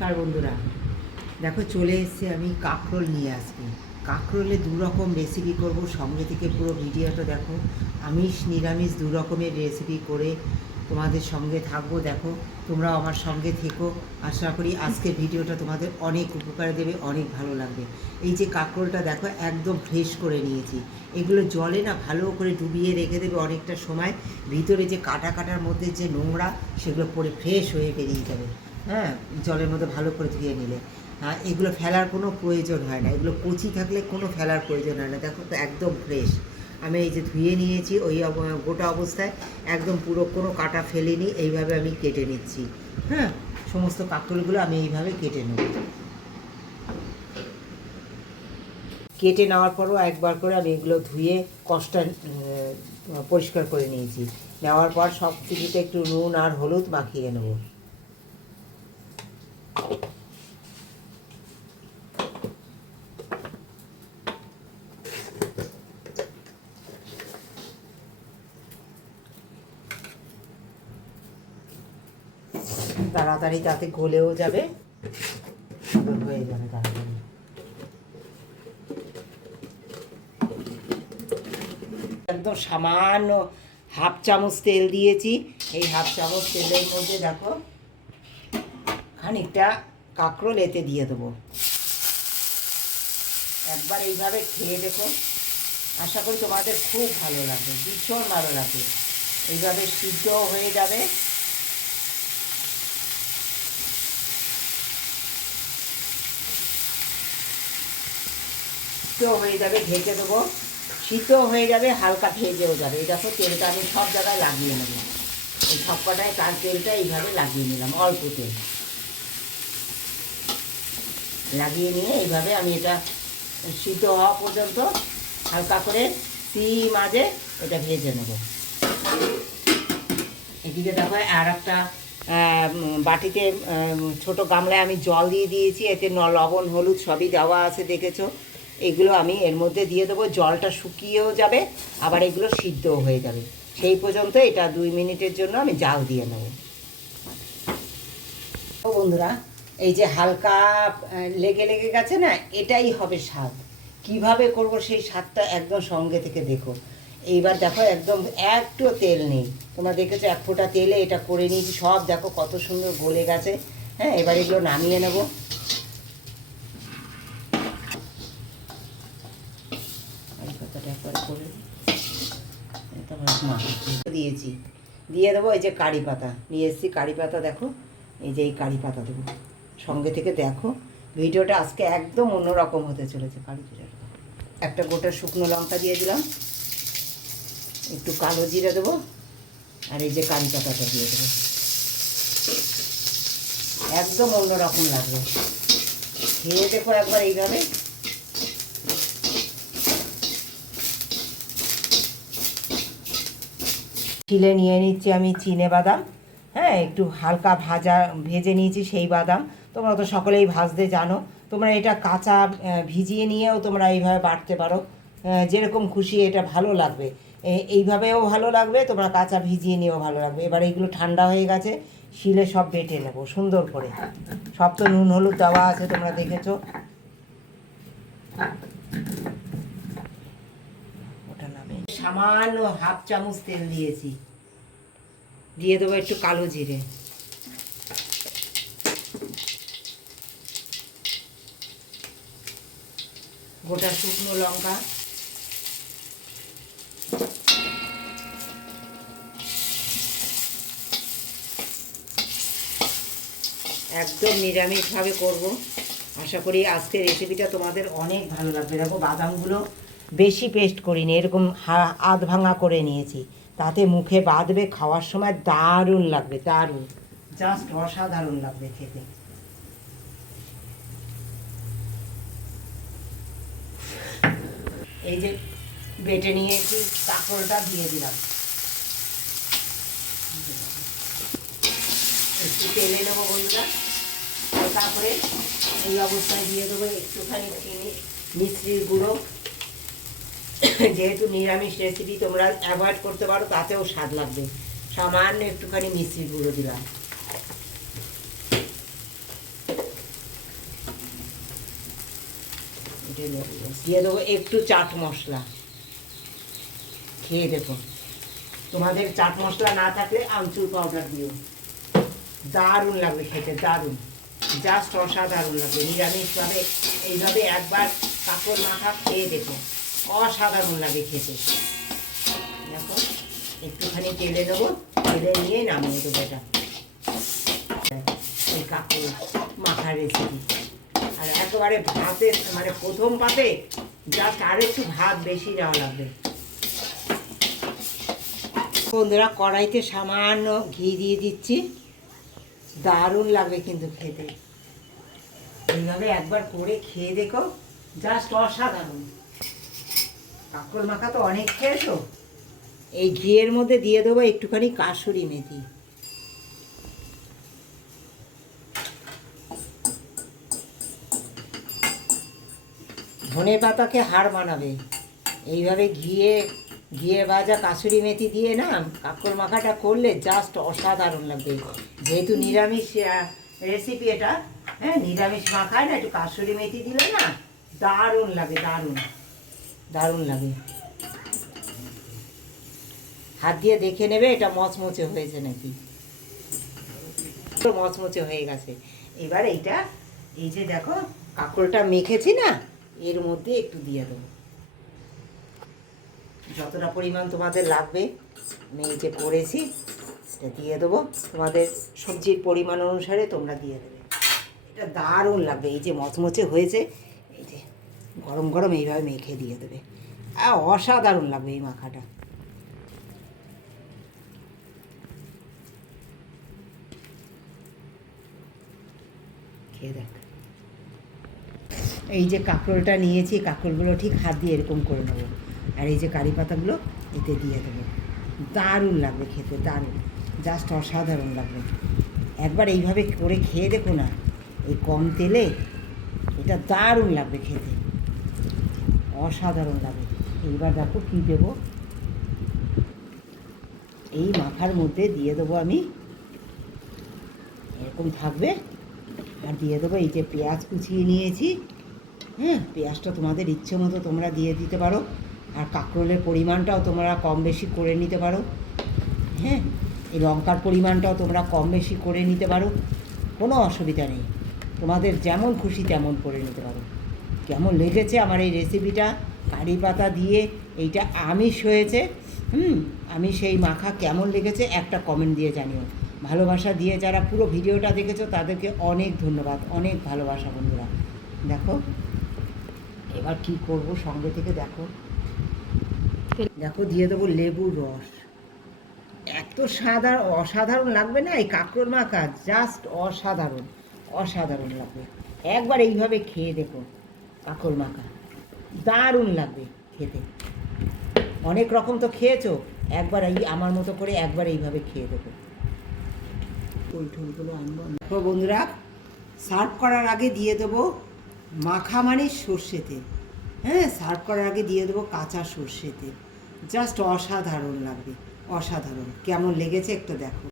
কার বন্ধুরা দেখো চলে এসেছে আমি কাঁকরোল নিয়ে আসবো। কাঁকরোলে দু রকম রেসিপি করব, সঙ্গে থেকে পুরো ভিডিওটা দেখো। আমিষ নিরামিষ দু রকমের রেসিপি করে তোমাদের সঙ্গে থাকবো। দেখো তোমরাও আমার সঙ্গে থেকো। আশা করি আজকের ভিডিওটা তোমাদের অনেক উপকার দেবে, অনেক ভালো লাগবে। এই যে কাঁকরোলটা দেখো একদম ফ্রেশ করে নিয়েছি। এগুলো জলে না ভালো করে ডুবিয়ে রেখে দেবে অনেকটা সময়। ভিতরে যে কাটার মধ্যে যে নোংরা সেগুলো পরে ফ্রেশ হয়ে বেরিয়ে যাবে। হ্যাঁ, জলের মধ্যে ভালো করে ধুয়ে নিলে এগুলো ফেলার কোনো প্রয়োজন হয় না। এগুলো কচি থাকলে কোনো ফেলার প্রয়োজন হয় না। দেখো তো একদম ফ্রেশ। আমি এই যে ধুয়ে নিয়েছি ওই গোটা অবস্থায়, একদম পুরো কোনো কাটা ফেলিনি। এইভাবে আমি কেটে নিচ্ছি। হ্যাঁ, সমস্ত কাঁকরোলগুলো আমি এইভাবে কেটে নেব। কেটে নেওয়ার পরও একবার করে আমি এগুলো ধুয়ে কষটা পরিষ্কার করে নিয়েছি। নেওয়ার পর সব কিছুতে একটু নুন আর হলুদ মাখিয়ে নেব। তাড়াতাড়ি তাতে গলেও যাবে, হয়ে যাবে তাড়াতাড়ি। একদম সামান্য হাফ চামচ তেল দিয়েছি। এই হাফ চামচ তেলের মধ্যে দেখো খানিকটা কাঁকরোল এতে দিয়ে দেবো। একবার এইভাবে খেয়ে দেখো, আশা করি তোমাদের খুব ভালো লাগবে, ভীষণ ভালো লাগবে। এইভাবে সিদ্ধও হয়ে যাবে। হয়ে যাবে, ঢেকে দেবো। সিদ্ধ হয়ে যাবে, হালকা ভেজেও যাবে। এই দেখো তেলটা আমি সব জায়গায় লাগিয়ে নেব। এই সব কটায় তার তেলটা এইভাবে লাগিয়ে নিলাম, অল্প তেল লাগিয়ে নিয়ে এইভাবে আমি এটা সিদ্ধ হওয়া পর্যন্ত হালকা করে সিম মাঝে এটা ভেজে নেব। এদিকে দেখো আর একটা বাটিতে ছোট গামলায় আমি জল দিয়ে দিয়েছি। এতে লবণ হলুদ সবই দেওয়া আছে, দেখেছো। এগুলো আমি এর মধ্যে দিয়ে দেবো। জলটা শুকিয়েও যাবে, আবার এগুলো সিদ্ধও হয়ে যাবে। সেই পর্যন্ত এটা 2 মিনিটের জন্য আমি জাল দিয়ে নেব। ও বন্ধুরা, এই যে হালকা লেগে লেগে গেছে না, এটাই হবে স্বাদ। কিভাবে করব সেই স্বাদটা একদম সঙ্গে থেকে দেখো। এইবার দেখো একদম একটু তেল নেই। তোমরা দেখেছো এক ফোঁটা তেলে এটা করে নিয়েছি। সব দেখো কত সুন্দর গলে গেছে। হ্যাঁ, এবার এগুলো নামিয়ে নেব। দিয়েছি, দিয়ে দেবো। এই যে কারি পাতা নিয়ে এসেছি, কারি পাতা দেখো। এই যে এই কারি পাতা দেবো সঙ্গে থেকে। দেখো ভিডিওটা আজকে একদম অন্যরকম হতে চলেছে। কারি জিরা, একটা গোটা শুকনো লঙ্কা দিয়ে দিলাম, একটু কালো জিরা দেবো, আর এই যে কারি পাতাটা দিয়ে দেবো। একদম অন্যরকম লাগবে, খেয়ে দেখো একবার এইভাবে। ছিলে নিয়ে নিচ্ছি আমি চিনে বাদাম। হ্যাঁ, একটু হালকা ভেজে নিয়েছি সেই বাদাম। তোমরা তো সকলেই ভাজতে জানো। তোমরা এটা কাঁচা ভিজিয়ে নিয়েও তোমরা এইভাবে বাটতে পারো, যেরকম খুশি। এটা ভালো লাগবে, এইভাবেও ভালো লাগবে, তোমরা কাঁচা ভিজিয়ে নিয়েও ভালো লাগবে। এবার এইগুলো ঠান্ডা হয়ে গেছে, শিলে সব বেটে নেবো সুন্দর করে। সব তো নুন হলুদ দেওয়া আছে, তোমরা দেখেছো। ওটা নামে সামান্য হাফ চামচ তেল দিয়েছি, দিয়ে দেবো একটু কালো জিরে, গোটা শুকনো লঙ্কা, একদম নিরামিষভাবে করব। আশা করি আজকের রেসিপিটা তোমাদের অনেক ভালো লাগবে। দেখো বাদামগুলো বেশি পেস্ট করিনি, এরকম আধ ভাঙা করে নিয়েছি। তাতে মুখে বাঁধবে, খাওয়ার সময় দারুণ লাগবে, দারুণ, জাস্ট অসাধারণ লাগবে খেতে। এই যে বেটে নিয়েছি কাঁকরোলটা দিয়ে দিলাম। একটু তেলে নেবো বন্ধুরা। তারপরে এই অবস্থায় দিয়ে দেবো একটুখানি চিনি, মিষ্টির গুঁড়ো। যেহেতু নিরামিষ রেসিপি, তোমরা অ্যাভয়েড করতে পারো, তাতেও স্বাদ লাগবে। সামান্য একটুখানি মিষ্টির গুঁড়ো দিলাম। দিয়ে দেবো একটু চাট মশলা, খেয়ে দেখো। তোমাদের চাট মশলা না থাকলে আমচুর পাউডার দিও, দারুণ লাগবে খেতে, দারুণ, জাস্ট অসাধারণ লাগবে। নিরামিষভাবে এইভাবে একবার কাঁকড় মাখা খেয়ে দেখো, অসাধারণ লাগে খেতে। দেখো একটুখানি তেলে দেবো, তেলে নিয়ে নামিয়ে দেবো। এটা এই কাঁকড় মাখার রেসিপি। আর একেবারে ভাতে মানে প্রথম পাতে জাস্ট আর একটু ভাত বেশি দেওয়া লাগবে। বন্ধুরা কড়াইতে সামান্য ঘি দিয়ে দিচ্ছি, দারুণ লাগবে কিন্তু খেতে। এইভাবে একবার করে খেয়ে দেখো, জাস্ট অসাধারণ। কাঁকড় মাখা তো অনেক খেয়েছো। এই ঘিয়ের মধ্যে দিয়ে দেবো একটুখানি কাসুরি মেথি। ধনে পাতাকে হাড় বানাবে। এইভাবে ঘিয়ে ভাজা কাসুরি মেথি দিয়ে না কাঁকড় মাখাটা করলে জাস্ট অসাধারণ লাগবে। যেহেতু নিরামিষ রেসিপি এটা, হ্যাঁ নিরামিষ মাখায় না একটু কাসুরি মেথি দিলে না দারুণ লাগে, দারুণ দারুণ লাগে। হাত দিয়ে দেখে নেবে এটা মচমচে হয়েছে নাকি, মচমচে হয়ে গেছে। এবার এইটা এই যে দেখো কাঁকড়টা মেখেছি না, এর মধ্যে একটু দিয়ে দেবো, যতটা পরিমাণ তোমাদের লাগবে আমি এই যে করেছি সেটা দিয়ে দেবো। তোমাদের সবজির পরিমাণ অনুসারে তোমরা দিয়ে দেবে। এটা দারুণ লাগবে, এই যে মচমচে হয়েছে, এই যে গরম গরম এইভাবে মেখে দিয়ে দেবে, আর অসাধারণ লাগবে এই মাখাটা। খেয়ে দেখ। এই যে কাঁকরোলটা নিয়েছি, কাঁকরোলগুলো ঠিক হাত দিয়ে এরকম করে নেবো, আর এই যে কারি পাতাগুলো এতে দিয়ে দেবো। দারুণ লাগবে খেতে, দারুণ, জাস্ট অসাধারণ লাগবে। একবার এইভাবে করে খেয়ে দেখো না, এই কম তেলে এটা দারুণ লাগবে খেতে, অসাধারণ লাগবে। এইবার দেখো কী দেবো, এই মাখার মধ্যে দিয়ে দেবো আমি, এরকম থাকবে। আর দিয়ে দেবো এই যে পেঁয়াজ কুচিয়ে নিয়েছি, হ্যাঁ পেঁয়াজটা তোমাদের ইচ্ছে মতো তোমরা দিয়ে দিতে পারো। আর কাঁকরোলের পরিমাণটাও তোমরা কম বেশি করে নিতে পারো, হ্যাঁ এই লঙ্কার পরিমাণটাও তোমরা কম বেশি করে নিতে পারো, কোনো অসুবিধা নেই। তোমাদের যেমন খুশি তেমন করে নিতে পারো। কেমন লেগেছে আমার এই রেসিপিটা, কারি পাতা দিয়ে এইটা আমিষ হয়েছে, আমি সেই মাখা কেমন লেগেছে একটা কমেন্ট দিয়ে জানিও। ভালোবাসা দিয়ে যারা পুরো ভিডিওটা দেখেছো তাদেরকে অনেক ধন্যবাদ, অনেক ভালোবাসা বন্ধুরা। দেখো এবার কি করব, সঙ্গে থেকে দেখো দেখো দিয়ে দেবো লেবুর রস। এত অসাধারণ লাগবে না এই কাঁকড় মাখা, জাস্ট অসাধারণ, অসাধারণ লাগবে। একবার এইভাবে খেয়ে দেখো কাঁকড় মাখা, দারুণ লাগবে খেতে। অনেক রকম তো খেয়েছো, একবার এই আমার মতো করে একবার এইভাবে খেয়ে দেখো। ঠোলগুলো আনবো তো বন্ধুরা। সার্ভ করার আগে দিয়ে দেবো মাখা মানে সর্ষে তেল, হ্যাঁ সার্ভ করার আগে দিয়ে দেবো কাঁচা সর্ষে তেল, জাস্ট অসাধারণ লাগবে, অসাধারণ। কেমন লেগেছে একটু দেখো।